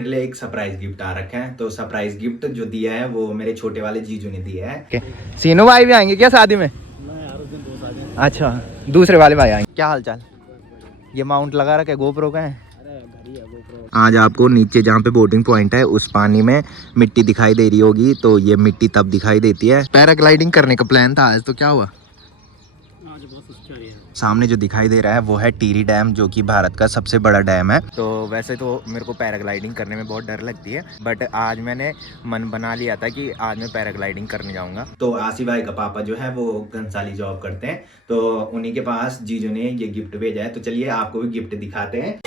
मेरे लिए एक सरप्राइज गिफ्ट आ रखा है। तो सरप्राइज गिफ्ट जो दिया है वो मेरे छोटे वाले जीजू ने दिया है। सीनू भाई भी आएंगे क्या शादी में? अच्छा, दूसरे वाले भाई आएंगे। क्या हाल चाल? ये माउंट लगा रखा है गोप्रो का है। आज आपको नीचे जहाँ पे बोटिंग पॉइंट है उस पानी में मिट्टी दिखाई दे रही होगी, तो ये मिट्टी तब दिखाई देती है। पैराग्लाइडिंग करने का प्लान था आज, तो क्या हुआ? सामने जो दिखाई दे रहा है वो है टिहरी डैम, जो कि भारत का सबसे बड़ा डैम है। तो वैसे तो मेरे को पैराग्लाइडिंग करने में बहुत डर लगती है, बट आज मैंने मन बना लिया था कि आज मैं पैराग्लाइडिंग करने जाऊंगा। तो आसिफ भाई का पापा जो है वो घंसाली जॉब करते हैं, तो उन्हीं के पास जीजू ने ये गिफ्ट भेजा है। तो चलिए आपको भी गिफ्ट दिखाते हैं।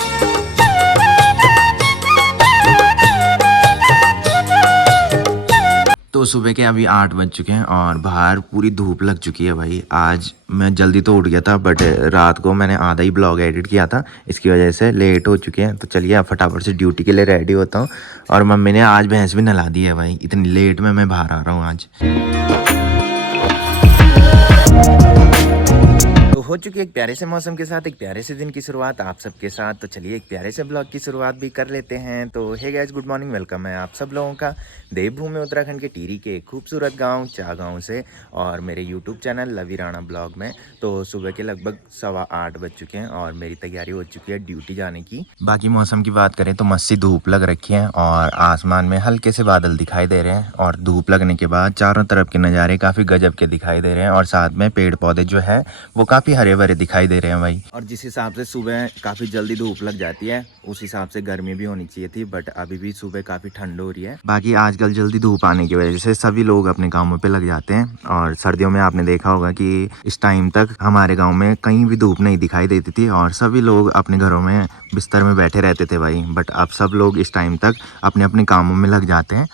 तो सुबह के अभी 8 बज चुके हैं और बाहर पूरी धूप लग चुकी है भाई। आज मैं जल्दी तो उठ गया था, बट रात को मैंने आधा ही ब्लॉग एडिट किया था, इसकी वजह से लेट हो चुके हैं। तो चलिए अब फटाफट से ड्यूटी के लिए रेडी होता हूँ। और मम्मी ने आज भैंस भी नहला दी है भाई, इतनी लेट में मैं बाहर आ रहा हूँ आज। तो हो चुकी है एक प्यारे से मौसम के साथ एक प्यारे से दिन की शुरुआत आप सबके साथ। तो चलिए एक प्यारे से ब्लॉग की शुरुआत भी कर लेते हैं। तो hey guys, good morning, welcome है आप सब लोगों का देवभूमि उत्तराखंड के टिहरी के एक खूबसूरत गांव चागांव से, और मेरे यूट्यूब चैनल लवी राणा ब्लॉग में। तो सुबह के लगभग 8:15 बज चुके हैं और मेरी तैयारी हो चुकी है ड्यूटी जाने की। बाकी मौसम की बात करें तो मस्ती धूप लग रखी है और आसमान में हल्के से बादल दिखाई दे रहे हैं, और धूप लगने के बाद चारों तरफ के नज़ारे काफ़ी गजब के दिखाई दे रहे हैं, और साथ में पेड़ पौधे जो है वो काफ़ी हरे भरे दिखाई दे रहे हैं भाई। और जिस हिसाब से सुबह काफ़ी जल्दी धूप लग जाती है उस हिसाब से गर्मी भी होनी चाहिए थी, बट अभी भी सुबह काफ़ी ठंड हो रही है। बाकी आजकल जल्दी धूप आने की वजह से सभी लोग अपने कामों पे लग जाते हैं, और सर्दियों में आपने देखा होगा कि इस टाइम तक हमारे गांव में कहीं भी धूप नहीं दिखाई देती थी और सभी लोग अपने घरों में बिस्तर में बैठे रहते थे भाई। बट अब सब लोग इस टाइम तक अपने अपने कामों में लग जाते हैं।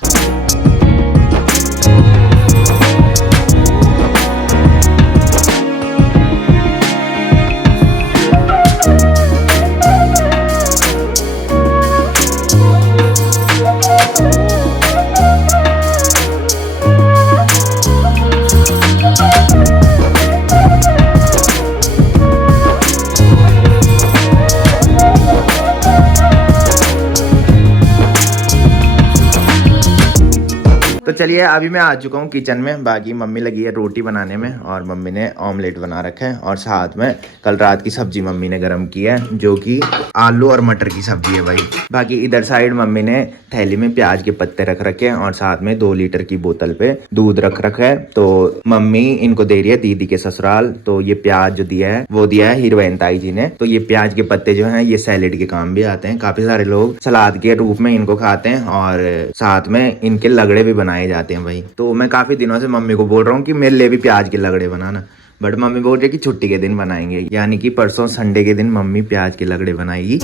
तो चलिए अभी मैं आ चुका हूँ किचन में। बाकी मम्मी लगी है रोटी बनाने में, और मम्मी ने ऑमलेट बना रखा है, और साथ में कल रात की सब्जी मम्मी ने गर्म की है, जो कि आलू और मटर की सब्जी है भाई। बाकी इधर साइड मम्मी ने थैली में प्याज के पत्ते रख रखे हैं, और साथ में 2 लीटर की बोतल पे दूध रख रखा है। तो मम्मी इनको दे रही है दीदी के ससुराल। तो ये प्याज जो दिया है वो दिया है हीरोइन ताई जी ने। तो ये प्याज के पत्ते जो है ये सैलेड के काम भी आते हैं, काफी सारे लोग सलाद के रूप में इनको खाते हैं, और साथ में इनके लगड़े भी बनाए जाते हैं भाई। तो मैं काफी दिनों से मम्मी को बोल रहा हूँ कि मेरे लिए भी प्याज के लगड़े बनाना, बट मम्मी बोल रही है कि छुट्टी के दिन बनाएंगे, यानी कि परसों संडे के दिन मम्मी प्याज के लगड़े बनाएगी।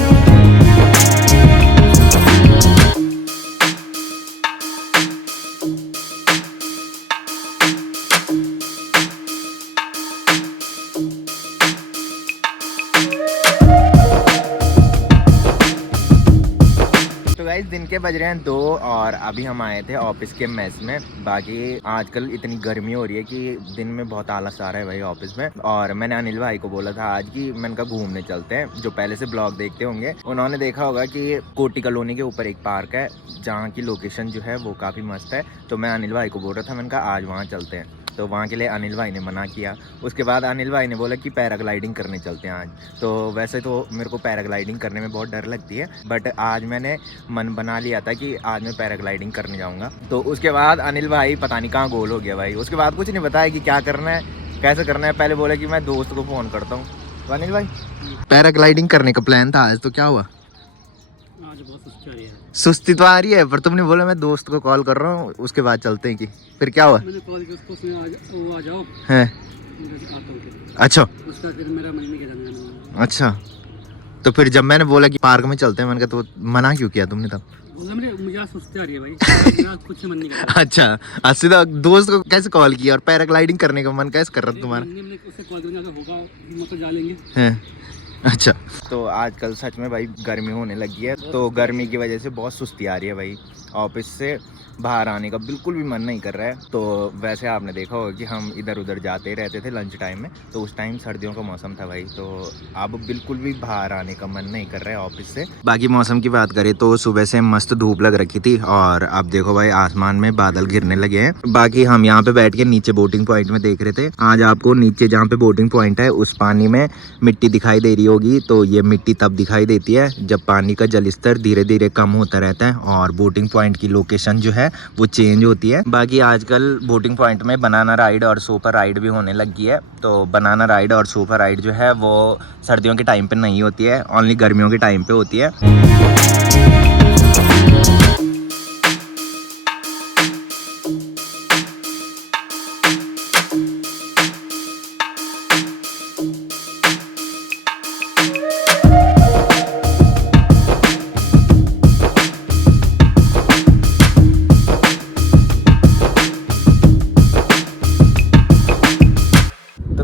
गाइस दिन के बज रहे हैं 2 और अभी हम आए थे ऑफिस के मेस में। बाकी आजकल इतनी गर्मी हो रही है कि दिन में बहुत आलस आ रहा है भाई ऑफिस में। और मैंने अनिल भाई को बोला था आज कि मैंने कहा घूमने चलते हैं। जो पहले से ब्लॉग देखते होंगे उन्होंने देखा होगा कि कोटी कॉलोनी के ऊपर एक पार्क है जहाँ की लोकेशन जो है वो काफ़ी मस्त है। तो मैं अनिल भाई को बोल रहा था, मैंने कहा आज वहाँ चलते हैं। तो वहाँ के लिए अनिल भाई ने मना किया। उसके बाद अनिल भाई ने बोला कि पैराग्लाइडिंग करने चलते हैं आज। तो वैसे तो मेरे को पैराग्लाइडिंग करने में बहुत डर लगती है, बट आज मैंने मन बना लिया था कि आज मैं पैराग्लाइडिंग करने जाऊँगा। तो उसके बाद अनिल भाई पता नहीं कहाँ गोल हो गया भाई। उसके बाद कुछ नहीं बताया कि क्या करना है कैसे करना है। पहले बोला कि मैं दोस्त को फ़ोन करता हूँ। तो अनिल भाई पैराग्लाइडिंग करने का प्लान था आज, तो क्या हुआ? आज बहुत सुस्ती तो आ रही है, पर तुमने बोला मैं दोस्त को कॉल कर रहा हूँ उसके बाद चलते हैं कि फिर क्या हुआ? मैंने कॉल किया उसको, उसने वो आ जाओ है। आता हूँ। अच्छा उसका फिर मेरा मन नहीं किया। अच्छा, तो फिर जब मैंने बोला कि पार्क में चलते हैं, मैंने कहा तो मना क्यों किया तुमने तब? मुझे आज सुस्ती आ रही है भाई। मेरा कुछ मन नहीं कर रहा। अच्छा, सीधा दोस्त को कैसे कॉल किया और पैराग्लाइडिंग करने का मन कैसे कर रहा था तुम्हारा? उससे कॉल करने होगा, हिम्मत तो जा लेंगे। हैं अच्छा, तो आजकल सच में भाई गर्मी होने लगी है, तो गर्मी की वजह से बहुत सुस्ती आ रही है भाई। ऑफिस से बाहर आने का बिल्कुल भी मन नहीं कर रहा है। तो वैसे आपने देखा होगा कि हम इधर उधर जाते ही रहते थे लंच टाइम में, तो उस टाइम सर्दियों का मौसम था भाई, तो अब बिल्कुल भी बाहर आने का मन नहीं कर रहा है ऑफिस से। बाकी मौसम की बात करें तो सुबह से मस्त धूप लग रखी थी, और अब देखो भाई आसमान में बादल गिरने लगे हैं। बाकी हम यहाँ पे बैठ के नीचे बोटिंग पॉइंट में देख रहे थे। आज आपको नीचे जहाँ पे बोटिंग पॉइंट है उस पानी में मिट्टी दिखाई दे रही होगी। तो ये मिट्टी तब दिखाई देती है जब पानी का जल स्तर धीरे धीरे कम होता रहता है और बोटिंग पॉइंट की लोकेशन जो है वो चेंज होती है। बाकी आजकल बोटिंग पॉइंट में बनाना राइड और सोफा राइड भी होने लगी है। तो बनाना राइड और सोफा राइड जो है वो सर्दियों के टाइम पे नहीं होती है, ओनली गर्मियों के टाइम पे होती है।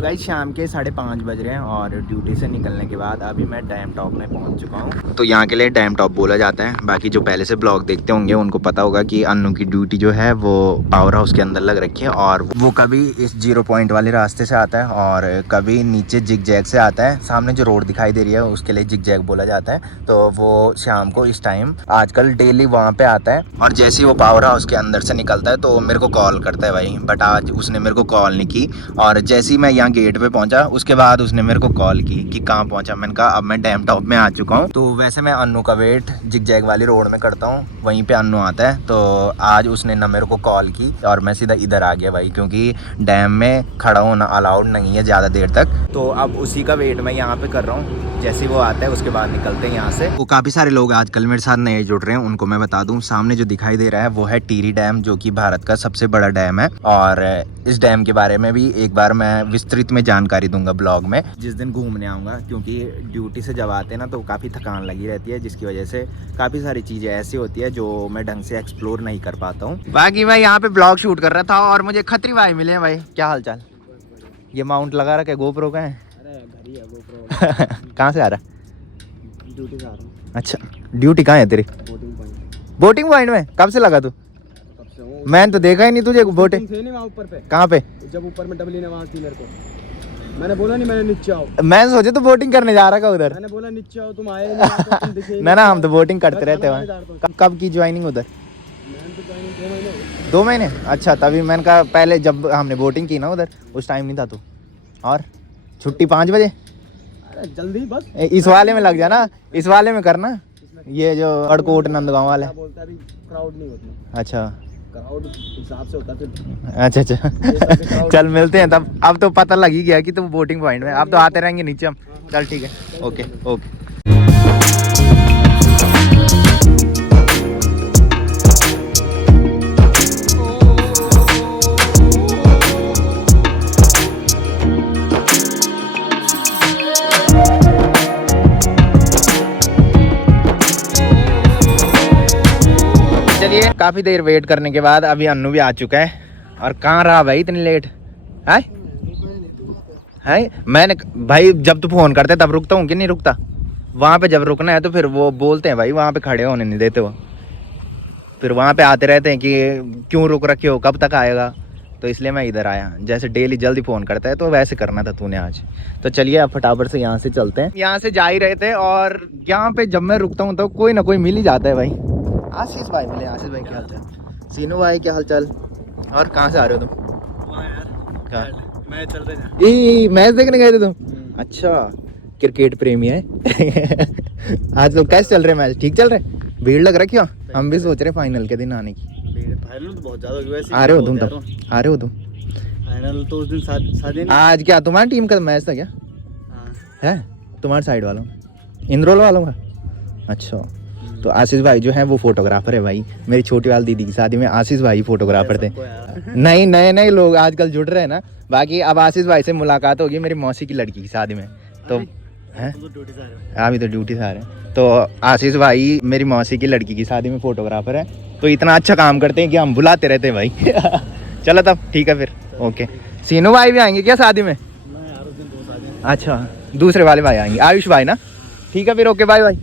गाइस शाम के 5:30 बज रहे हैं और ड्यूटी से निकलने के बाद अभी मैं डैम टॉप में पहुंच चुका हूं। तो यहाँ के लिए डैम टॉप बोला जाता है। बाकी जो पहले से ब्लॉग देखते होंगे उनको पता होगा कि अन्नू की ड्यूटी जो है वो पावर हाउस के अंदर लग रखी है, और वो कभी इस 0 पॉइंट वाले रास्ते से आता है और कभी नीचे जिग जैग से आता है। सामने जो रोड दिखाई दे रही है उसके लिए जिग जैग बोला जाता है। तो वो शाम को इस टाइम आजकल डेली वहाँ पे आता है, और जैसे ही वो पावर हाउस के अंदर से निकलता है तो मेरे को कॉल करता है भाई। बट आज उसने मेरे को कॉल नहीं की, और जैसे ही मैं यहाँ गेट पे पहुंचा उसके बाद उसने मेरे को कॉल की कि कहाँ पहुंचा। मैंने कहा अब मैं डैम टॉप में आ चुका हूँ। तो वैसे मैं अन्नू का वेट जिग जैग वाली रोड में करता हूँ, वहीं पे अन्नू आता है। तो आज उसने ना मेरे को कॉल की और मैं सीधा इधर आ गया भाई, क्योंकि डैम में खड़ा होना अलाउड नहीं है ज़्यादा देर तक। तो अब उसी का वेट मैं यहाँ पे कर रहा हूँ। जैसे वो आता है उसके बाद निकलते हैं यहाँ से। वो काफ़ी सारे लोग आजकल मेरे साथ नए जुड़ रहे हैं, उनको मैं बता दूँ। सामने जो दिखाई दे रहा है वो है टिहरी डैम, जो कि भारत का सबसे बड़ा डैम है। और इस डैम के बारे में भी एक बार मैं विस्तृत में जानकारी दूंगा ब्लॉग में जिस दिन घूमने आऊँगा, क्योंकि ड्यूटी से जब आते हैं ना तो काफ़ी थकान लगी रहती है, जिसकी वजह से काफ़ी सारी चीज़ें ऐसी होती है जो मैं ढंग से एक्सप्लोर नहीं कर पाता हूँ। बाकी मैं यहाँ पे ब्लॉग शूट कर रहा था और मुझे खतरी भाई मिले हैं। भाई क्या हाल चाल? ये माउंट लगा रखा है, गोप्रो का है? कहाँ से आ रहा है? ड्यूटी से आ रहा हूँ। अच्छा, ड्यूटी कहाँ है तेरी? बोटिंग पॉइंट में? कब से लगा तू? मैंने तो देखा ही नहीं तुझे बोटिंग। ऊपर पे कहाँ पे? जब ऊपर में डबली नमाज थी मेरे को, मैंने बोला नहीं, मैंने नीचे आओ। मैंने सोचा तो बोटिंग करने जा रहा था उधर। मैंने बोला नीचे आओ, तुम आए नहीं, तुम दिखे ही ना ना, हम तो बोटिंग करते रहते हैं। कब की ज्वाइनिंग उधर? मैंने तो ज्वाइनिंग 2 महीने हो गए। 2 महीने? अच्छा, तभी मैंने कहा पहले जब हमने बोटिंग की ना उधर उस टाइम नहीं था तू। और छुट्टी 5 बजे? अरे जल्दी बस इस वाले में लग जाना, इस वाले में करना, ये जो अड़कोट नंदगांव वाला है। बोलता है क्राउड नहीं होती। अच्छा क्राउड हिसाब से होता फिर। अच्छा अच्छा चल मिलते हैं तब। अब तो पता लग ही गया कि तुम बोटिंग पॉइंट में, अब तो आते रहेंगे नीचे हम। चल ठीक है, ओके ओके। चलिए काफ़ी देर वेट करने के बाद अभी अन्नू भी आ चुका है। और कहाँ रहा भाई इतनी लेट? है मैंने भाई जब तू फ़ोन करते तब रुकता हूँ कि नहीं रुकता? वहाँ पे जब रुकना है तो फिर वो बोलते हैं भाई, वहाँ पे खड़े होने नहीं देते वो, फिर वहाँ पे आते रहते हैं कि क्यों रुक रखे हो, कब तक आएगा। तो इसलिए मैं इधर आया। जैसे डेली जल्दी फ़ोन करता है तो वैसे करना था तूने आज। तो चलिए अब फटाफट से यहाँ से चलते हैं। यहाँ से जा ही रहे थे और यहाँ पे जब मैं रुकता हूँ तो कोई ना कोई मिल ही जाता है भाई। आशीष भाई मिले। आशीष भाई क्या हाल चाल? सीनू भाई क्या हाल चाल? और कहाँ से आ रहे हो तुम? मैच चल रहा है। मैच देखने गए थे तुम? अच्छा, क्रिकेट प्रेमी है। आज तो कैसे चल रहे मैच? ठीक चल रहे? भीड़ लग रखी हो? हम भी सोच रहे फाइनल के दिन आने की। फाइनल तो बहुत ज्यादा होगी वैसे। आ रहे हो तुम तब? आ रहे हो तुम? फाइनल तो उस दिन शादी। आज क्या तुम्हारी टीम का मैच था क्या? है तुम्हारे साइड वालों, इंद्रोल वालों का? अच्छा, तो आशीष भाई जो है वो फोटोग्राफर है भाई। मेरी छोटी वाली दीदी की शादी में आशीष भाई फोटोग्राफर थे। नहीं, नए नए लोग आजकल जुड़ रहे हैं ना। बाकी अब आशीष भाई से मुलाकात होगी मेरी मौसी की लड़की की शादी में। तो है अभी तो ड्यूटी से आ रहे हैं। तो आशीष भाई मेरी मौसी की लड़की की शादी में फोटोग्राफर है, तो इतना अच्छा काम करते हैं कि हम बुलाते रहते हैं भाई। चलो तब ठीक है फिर, ओके। सीनू भाई भी आएंगे क्या शादी में? अच्छा, दूसरे वाले भाई आएंगे, आयुष भाई ना। ठीक है फिर, ओके बाय बाय।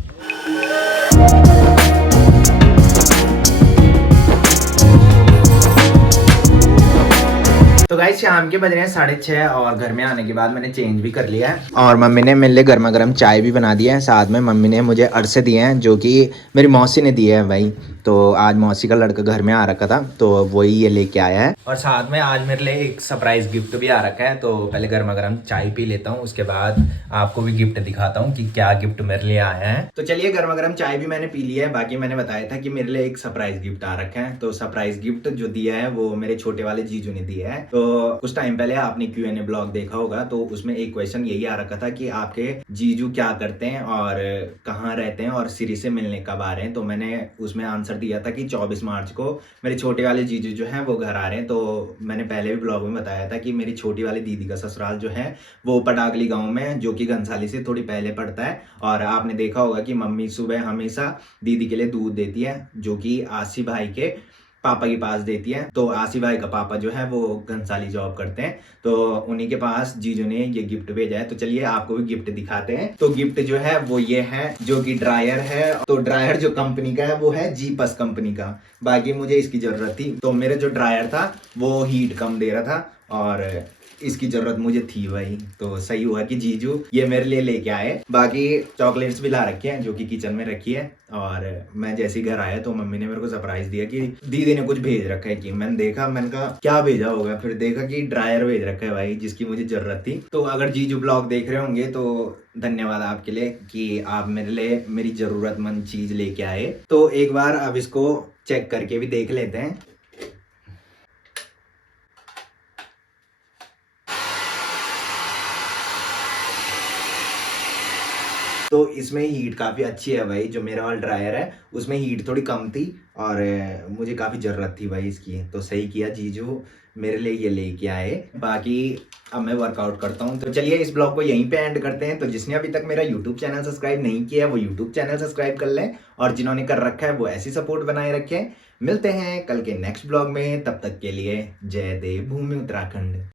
तो गाइस शाम के बज रहे हैं 6:30 और घर में आने के बाद मैंने चेंज भी कर लिया है और मम्मी ने मेरे लिए गर्मा गर्म चाय भी बना दी है। साथ में मम्मी ने मुझे अरसे दिए हैं जो कि मेरी मौसी ने दिए हैं भाई। तो आज मौसी का लड़का घर में आ रखा था तो वही ये लेके आया है और साथ में आज मेरे लिए एक सरप्राइज गिफ्ट भी आ रखा है। तो पहले गर्मा गर्म चाय पी लेता हूँ, उसके बाद आपको भी गिफ्ट दिखाता हूँ कि क्या गिफ्ट मेरे लिए आया है। तो चलिए गर्मा गर्म चाय भी मैंने पी लिया है। बाकी मैंने बताया था कि मेरे लिए एक सरप्राइज गिफ्ट आ रखा है। तो सरप्राइज गिफ्ट जो दिया है वो मेरे छोटे वाले जीजू ने दिया है। तो कुछ टाइम पहले आपने Q&A ब्लॉग देखा होगा तो उसमें एक क्वेश्चन यही आ रखा था कि आपके जीजू क्या करते हैं और कहाँ रहते हैं और सिरी से मिलने कब आ रहे हैं। तो मैंने उसमें आंसर दिया था कि 24 मार्च को मेरे छोटे वाले जीजू जो हैं वो घर आ रहे हैं। तो मैंने पहले भी ब्लॉग में बताया था कि मेरी छोटी वाली दीदी का ससुराल जो है वो पटागली गाँव में, जो कि घनसाली से थोड़ी पहले पड़ता है। और आपने देखा होगा कि मम्मी सुबह हमेशा दीदी के लिए दूध देती है जो कि आसी भाई के पापा के पास देती है। तो आसिफ भाई का पापा जो है वो घनसाली जॉब करते हैं तो उन्हीं के पास जीजू ने ये गिफ्ट भेजा है। तो चलिए आपको भी गिफ्ट दिखाते हैं। तो गिफ्ट जो है वो ये है जो कि ड्रायर है। तो ड्रायर जो कंपनी का है वो है जीपस कंपनी का। बाकी मुझे इसकी जरूरत थी तो मेरा जो ड्रायर था वो हीट कम दे रहा था और इसकी जरूरत मुझे थी भाई। तो सही हुआ कि जीजू ये मेरे लिए लेके आए। बाकी चॉकलेट्स भी ला रखे हैं जो कि किचन में रखी है। और मैं जैसे ही घर आया तो मम्मी ने मेरे को सरप्राइज दिया कि दीदी ने कुछ भेज रखा है। कि मैंने देखा, मैंने कहा क्या भेजा होगा, फिर देखा कि ड्रायर भेज रखा है भाई जिसकी मुझे जरूरत थी। तो अगर जीजू ब्लॉग देख रहे होंगे तो धन्यवाद आपके लिए कि आप मेरे लिए मेरी जरूरतमंद चीज लेके आए। तो एक बार अब इसको चेक करके भी देख लेते हैं। तो इसमें हीट काफ़ी अच्छी है भाई। जो मेरा वाला ड्रायर है उसमें हीट थोड़ी कम थी और मुझे काफ़ी ज़रूरत थी भाई इसकी। तो सही किया जीजू मेरे लिए ये लेके आए। बाकी अब मैं वर्कआउट करता हूँ। तो चलिए इस ब्लॉग को यहीं पे एंड करते हैं। तो जिसने अभी तक मेरा यूट्यूब चैनल सब्सक्राइब नहीं किया है वो यूट्यूब चैनल सब्सक्राइब कर लें और जिन्होंने कर रखा है वो ऐसी सपोर्ट बनाए रखें। मिलते हैं कल के नेक्स्ट ब्लॉग में, तब तक के लिए जय देव भूमि उत्तराखंड।